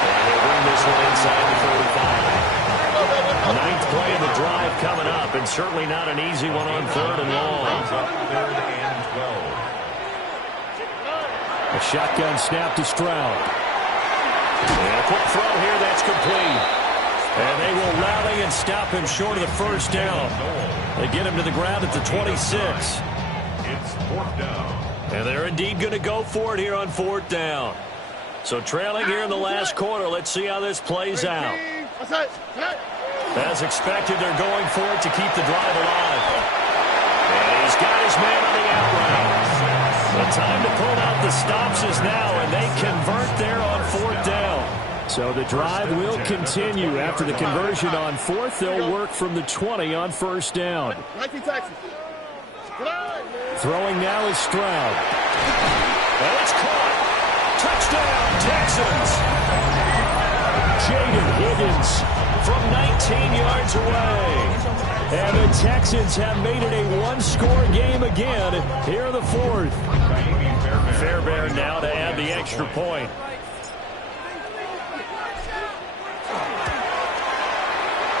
And he'll bring this one inside the 45. 9th play of the drive coming up, and certainly not an easy one on 3rd and long. 3rd and 12. A shotgun snap to Stroud. And a quick throw here, that's complete. And they will rally and stop him short of the 1st down. They get him to the ground at the 26. It's 4th down. And they're indeed going to go for it here on 4th down. So trailing here in the last quarter, let's see how this plays out. As expected, they're going for it to keep the drive alive. And he's got his man on the out route. The time to pull out the stops is now, and they convert there on 4th down. So the drive will continue after the conversion on 4th. They'll work from the 20 on 1st down. Throwing now is Stroud. And it's caught. Touchdown, Texans. Jaden Higgins from 19 yards away. And the Texans have made it a one-score game again here in the 4th. Fairbairn now to add the extra point.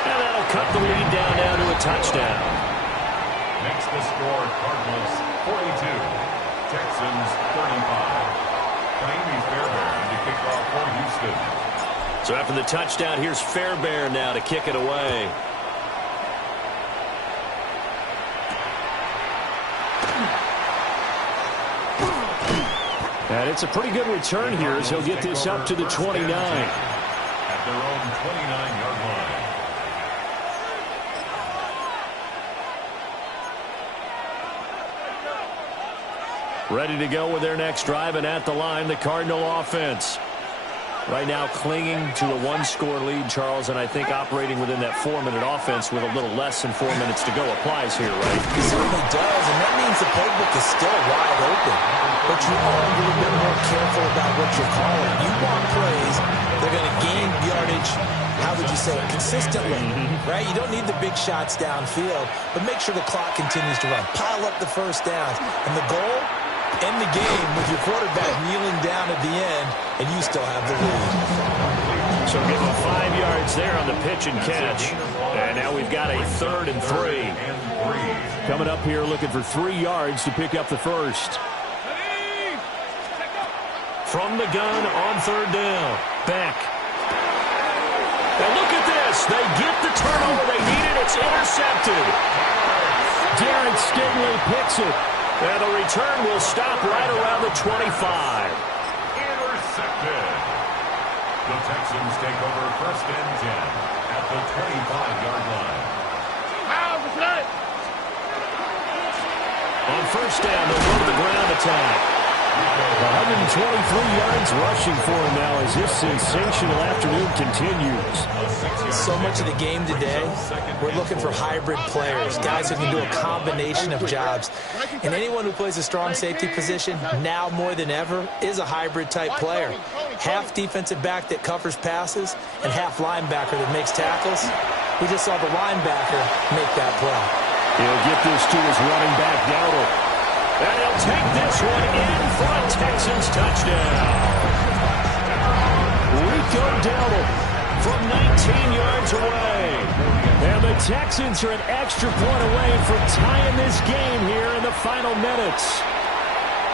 And that'll cut the lead down now to a touchdown. Makes the score Cardinals 42, Texans 35. Amy Fairbairn to kick off for Houston. So after the touchdown, here's Fairbairn now to kick it away. And it's a pretty good return here as he'll get this up to the 29. At their own 29-yard line. Ready to go with their next drive, and at the line, the Cardinal offense. Right now clinging to a one-score lead, Charles, and I think operating within that 4-minute offense with a little less than 4 minutes to go applies here, right? It certainly does, and that means the playbook is still wide open. But you are a little bit more careful about what you're calling. You want plays, they're going to gain yardage, how would you say it, consistently, right? You don't need the big shots downfield, but make sure the clock continues to run. Pile up the first downs, and the goal, end the game with your quarterback kneeling down at the end, and you still have the lead. So give him 5 yards there on the pitch and catch. And now we've got a 3rd and 3. Coming up here looking for 3 yards to pick up the first. From the gun on 3rd down. Back. And look at this. They get the turnover they needed. It's intercepted. Darren Stingley picks it. And the return will stop right around the 25. intercepted. The Texans take over 1st and 10 at the 25-yard line. On 1st down, they'll go to the ground attack. 123 yards rushing for him now as this sensational afternoon continues. So much of the game today, we're looking for hybrid players, guys who can do a combination of jobs. And anyone who plays a strong safety position, now more than ever, is a hybrid-type player. Half defensive back that covers passes and half linebacker that makes tackles. We just saw the linebacker make that play. He'll get this to his running back, Dowdle. And he'll take this one in for a Texans touchdown. Rico Dowdle from 19 yards away. And the Texans are an extra point away from tying this game here in the final minutes.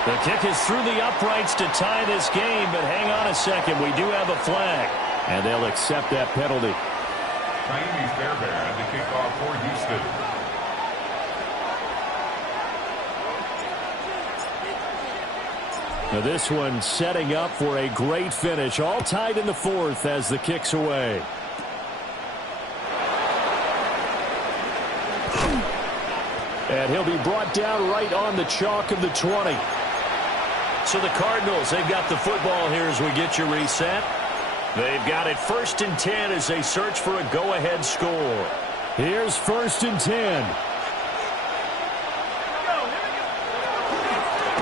The kick is through the uprights to tie this game, but hang on a second. We do have a flag. And they'll accept that penalty. Miami Fairbairn to kick off for Houston. Now this one setting up for a great finish. All tied in the 4th as the kick's away. And he'll be brought down right on the chalk of the 20. So the Cardinals, they've got the football here as we get you reset. They've got it 1st and 10 as they search for a go-ahead score. Here's 1st and 10.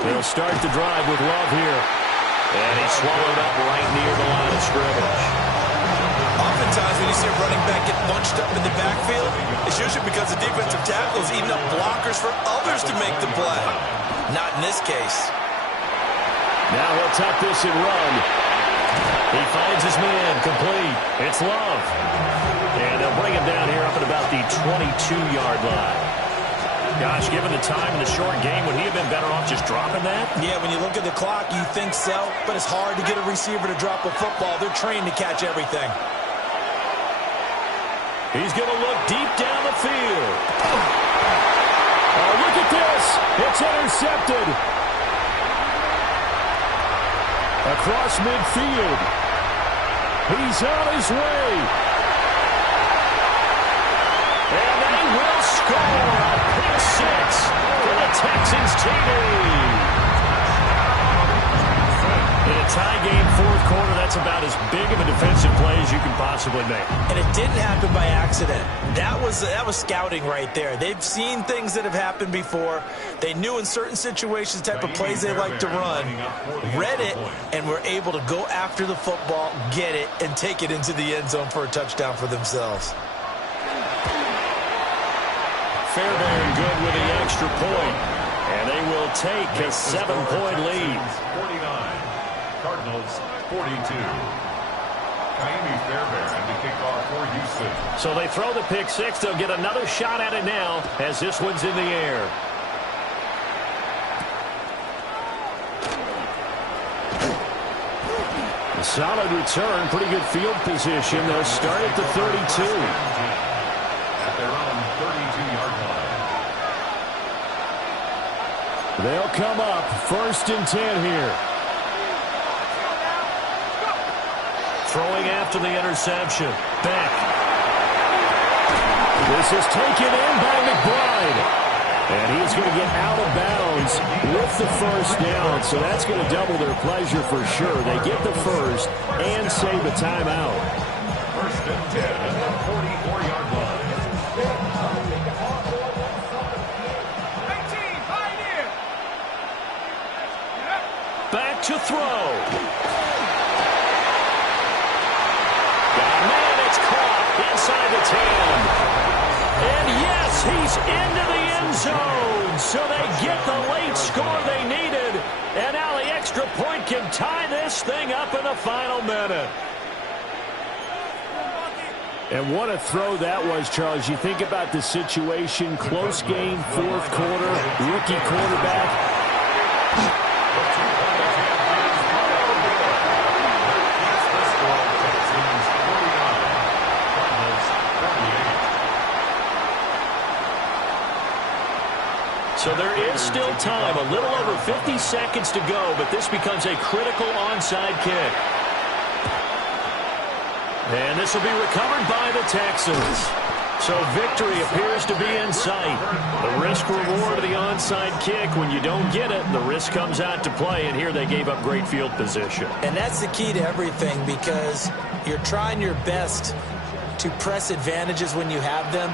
They'll start the drive with Love here. And he's swallowed up right near the line of scrimmage. Oftentimes when you see a running back get bunched up in the backfield, it's usually because the defensive tackle is eating up blockers for others to make the play. Not in this case. Now he'll tuck this and run. He finds his man, complete. It's Love. And they'll bring him down here up at about the 22-yard line. Gosh, given the time in the short game, would he have been better off just dropping that? Yeah, when you look at the clock, you think so, but it's hard to get a receiver to drop a football. They're trained to catch everything. He's going to look deep down the field. Oh, look at this. It's intercepted. Across midfield. He's on his way. And they will score a pick six for the Texans TD. In a tie game, 4th quarter, that's about as big of a defensive play as you can possibly make. And it didn't happen by accident. That was scouting right there. They've seen things that have happened before. They knew in certain situations the type of plays they like to run, read it, and were able to go after the football, get it, and take it into the end zone for a touchdown for themselves. Fairbairn good with the extra point, and they will take a 7-point lead. 49, Cardinals 42. Miami Fairbairn to kick off for Houston. So they throw the pick six. They'll get another shot at it now as this one's in the air. A solid return, pretty good field position. They'll start at the 32. At their own 32-yard line. They'll come up 1st and 10 here. Throwing after the interception. Beck. This is taken in by McBride. And he's going to get out of bounds with the 1st down. So that's going to double their pleasure for sure. They get the 1st and save a timeout. 1st and 10 at the 44-yard line. 18, pioneer. Back to throw. Man, it's caught inside the 10. And yes, he's into the end zone. So they get the late score they needed. And now the extra point can tie this thing up in the final minute. And what a throw that was, Charles. You think about the situation, close game, 4th quarter, rookie quarterback. So there is still time, a little over 50 seconds to go, but this becomes a critical onside kick. And this will be recovered by the Texans. So victory appears to be in sight. The risk-reward of the onside kick, when you don't get it, the risk comes out to play, and here they gave up great field position. And that's the key to everything, because you're trying your best to press advantages when you have them,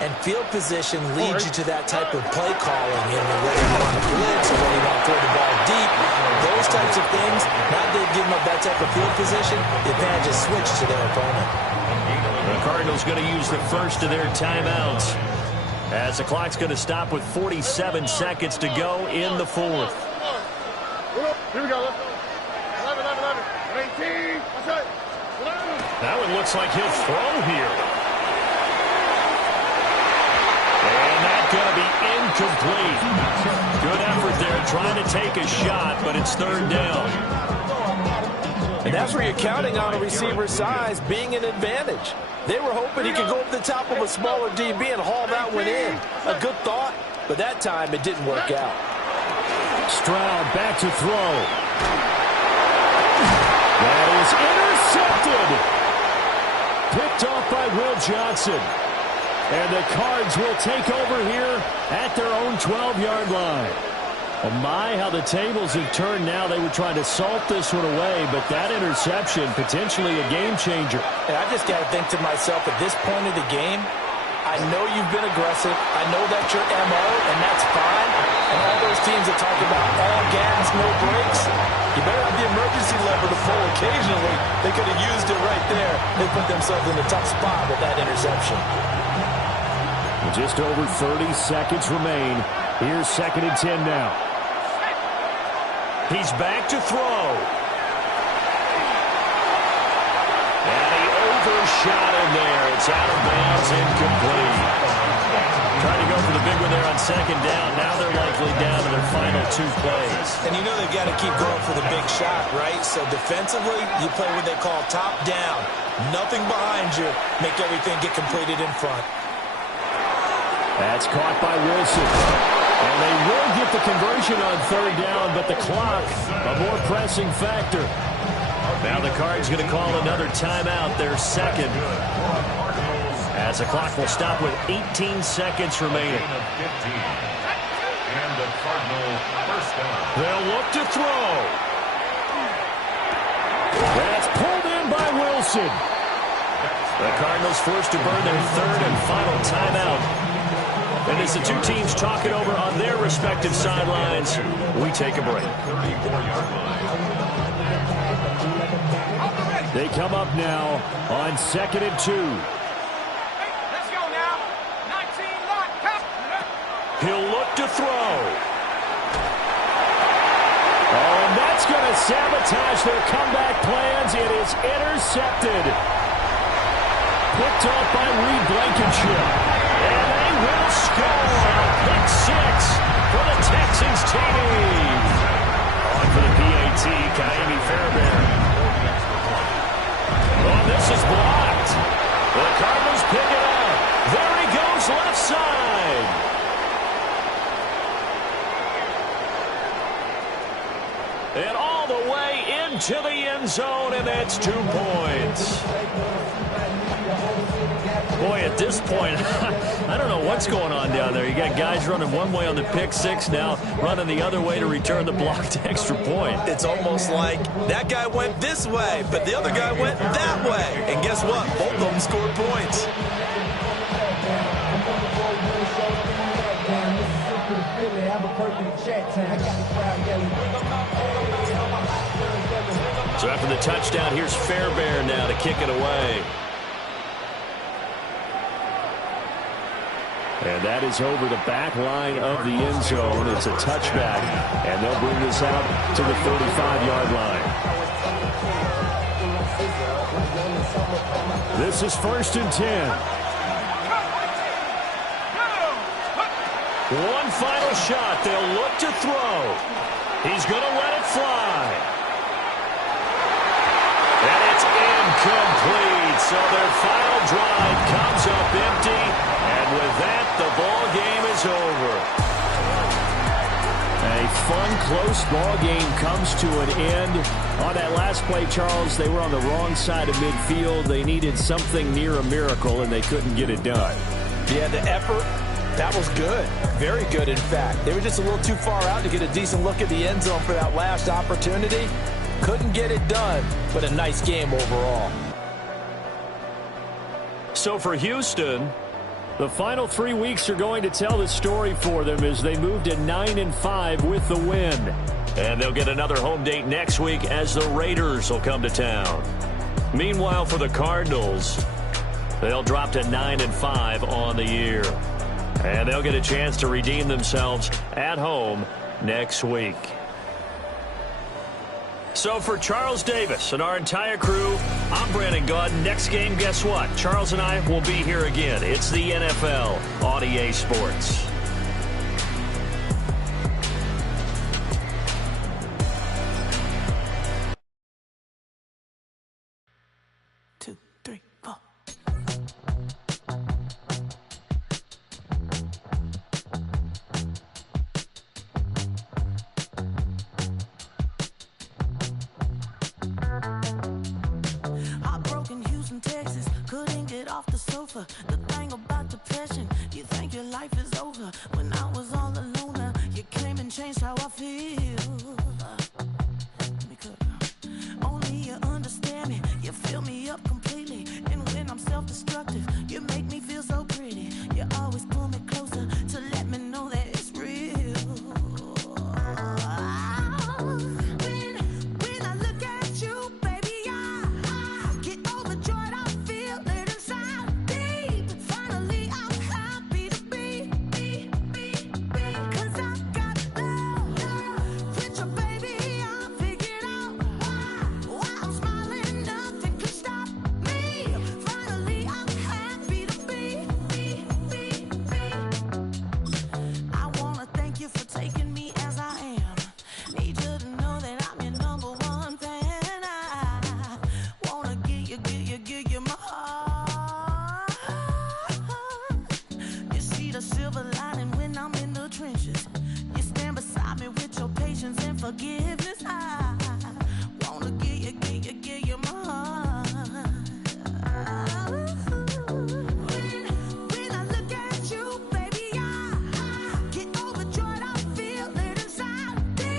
and field position leads you to that type of play calling, whether you want to blitz or whether you want to throw the ball deep. Those types of things, now they've given up that type of field position, the advantage is switched to their opponent. The Cardinals going to use the first of their timeouts as the clock's going to stop with 47 seconds to go in the fourth. Here we go. Let's go. 11, 18. That one looks like he'll throw here. And that's going to be incomplete. Good effort there trying to take a shot, but it's third down. And that's where you're counting on a receiver's size being an advantage. They were hoping he could go over the top of a smaller DB and haul that one in. A good thought, but that time it didn't work out. Stroud back to throw. That is intercepted. Picked off by Will Johnson. And the Cards will take over here at their own 12-yard line. Oh my, how the tables have turned now. They were trying to salt this one away, but that interception, potentially a game changer. And I just got to think to myself, at this point of the game, I know you've been aggressive. I know that's your MO, and that's fine. And all those teams that talk about all gas, no brakes, you better have the emergency lever to pull occasionally. They could have used it right there. They put themselves in a tough spot with that interception. Just over 30 seconds remain. Here's 2nd and 10 now. He's back to throw. And he overshot him there. It's out of bounds, incomplete. Trying to go for the big one there on 2nd down. Now they're likely down to their final 2 plays. And you know they've got to keep going for the big shot, right? So defensively, you play what they call top down. Nothing behind you. Make everything get completed in front. That's caught by Wilson. And they will get the conversion on 3rd down, but the clock, a more pressing factor. Now the Cards going to call another timeout, their second. As the clock will stop with 18 seconds remaining. And the Cardinals first down. They'll look to throw. That's pulled in by Wilson. The Cardinals forced to burn their 3rd and final timeout. And as the 2 teams talk it over on their respective sidelines, we take a break. They come up now on 2nd and 2. Let's go now. 19 lock. He'll look to throw. Oh, and that's going to sabotage their comeback plans. It is intercepted. Picked off by Reed Blankenship. And they will score. Pick 6 for the Texans team. On for the PAT, Kaimi Fairbairn. Oh, this is blocked. The Cardinals pick it up. There he goes, left side. And all the way into the end zone, and that's 2 points. Boy, at this point, I don't know what's going on down there. You got guys running one way on the pick 6 now, running the other way to return the blocked extra point. It's almost like that guy went this way, but the other guy went that way. And guess what? Both of them scored points. So after the touchdown, here's Fairbairn now to kick it away. And that is over the back line of the end zone. It's a touchback, and they'll bring this out to the 35-yard line. This is 1st and 10. One final shot. They'll look to throw. He's going to let it fly. And it's incomplete. So their final drive comes up empty. And with that, the ball game is over. fun, close ball game comes to an end. On that last play, Charles, they were on the wrong side of midfield. They needed something near a miracle, and they couldn't get it done. Yeah, the effort, that was good. Very good, in fact. They were just a little too far out to get a decent look at the end zone for that last opportunity. Couldn't get it done, but a nice game overall. So for Houston, the final 3 weeks are going to tell the story for them as they move to 9-5 with the win. And they'll get another home date next week as the Raiders will come to town. Meanwhile, for the Cardinals, they'll drop to 9-5 on the year. And they'll get a chance to redeem themselves at home next week. So for Charles Davis and our entire crew, I'm Brandon Gaudin. Next game, guess what? Charles and I will be here again. It's the NFL on EA Sports. The thing about depression, you think your life is over. When I was all alone, you came and changed how I feel. Only you understand me, you fill me up completely. And when I'm self-destructive, you make me feel so pretty. You always pull me closer to let me know that it's real. When I look at you, baby, I get overjoyed. I feel it inside. Finally, I'm happy to be, 'cause I got love with your baby. I figured out why I'm smiling. Nothing could stop me. Finally, I'm happy to be. I wanna thank you for taking me as I am. Need you to know that I'm your number one fan. I wanna give you my heart. You see the silver lining when I'm in the trenches. You stand beside me with your patience and forgiveness. I wanna give you my heart. When I look at you, baby, I get overjoyed. I feel it inside me.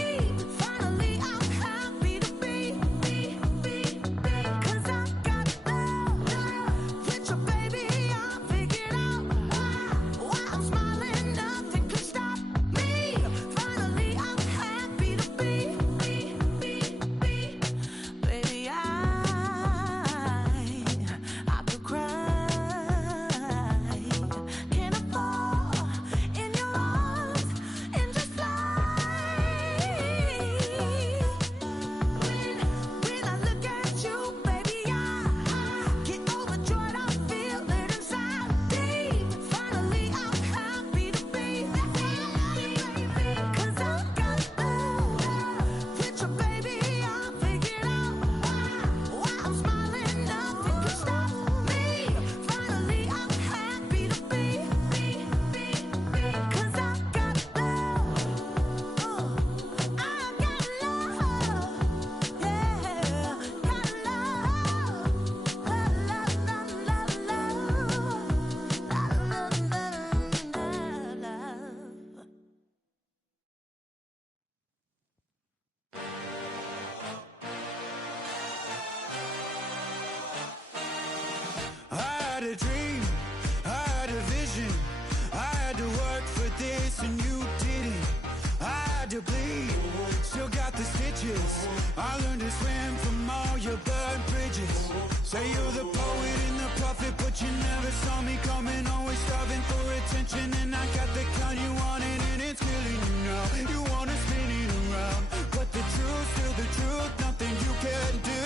Finally, I'm happy to be, 'cause I got love with your baby. I figured out why I'm smiling. Nothing could stop me. Finally, I'm happy to be, baby. I could cry. Can I fall in your arms and just fly? When I look at you, baby, I get overjoyed. I feel it inside me. Finally, I'm happy to be, 'cause I got love with your baby. I figured out why I'm smiling. Nothing could stop me. Finally, I'm happy to be, 'cause I got love. I got love. Yeah, got love. I had a dream, I had a vision. I had to work for this and you didn't. I had to bleed, still got the stitches. I learned to swim from all your burned bridges. Say you're the poet and the prophet, but you never saw me coming. Always starving for attention, and I got the kind you wanted, and it's killing you now. You wanna spin it around, but the truth's still the truth. Nothing you can do.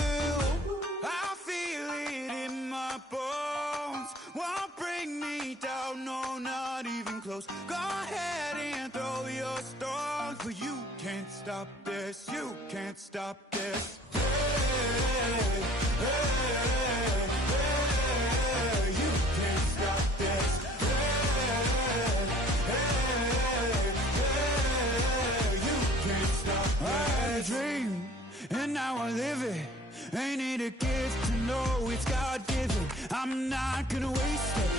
I feel it in my bones. Won't bring me down, no, not even close. Go ahead and throw your stones, but you can't stop this. You can't stop this. Hey, hey, hey, you can't stop this. Hey, hey, hey, you can't live to know it's God-given. I'm not gonna waste it.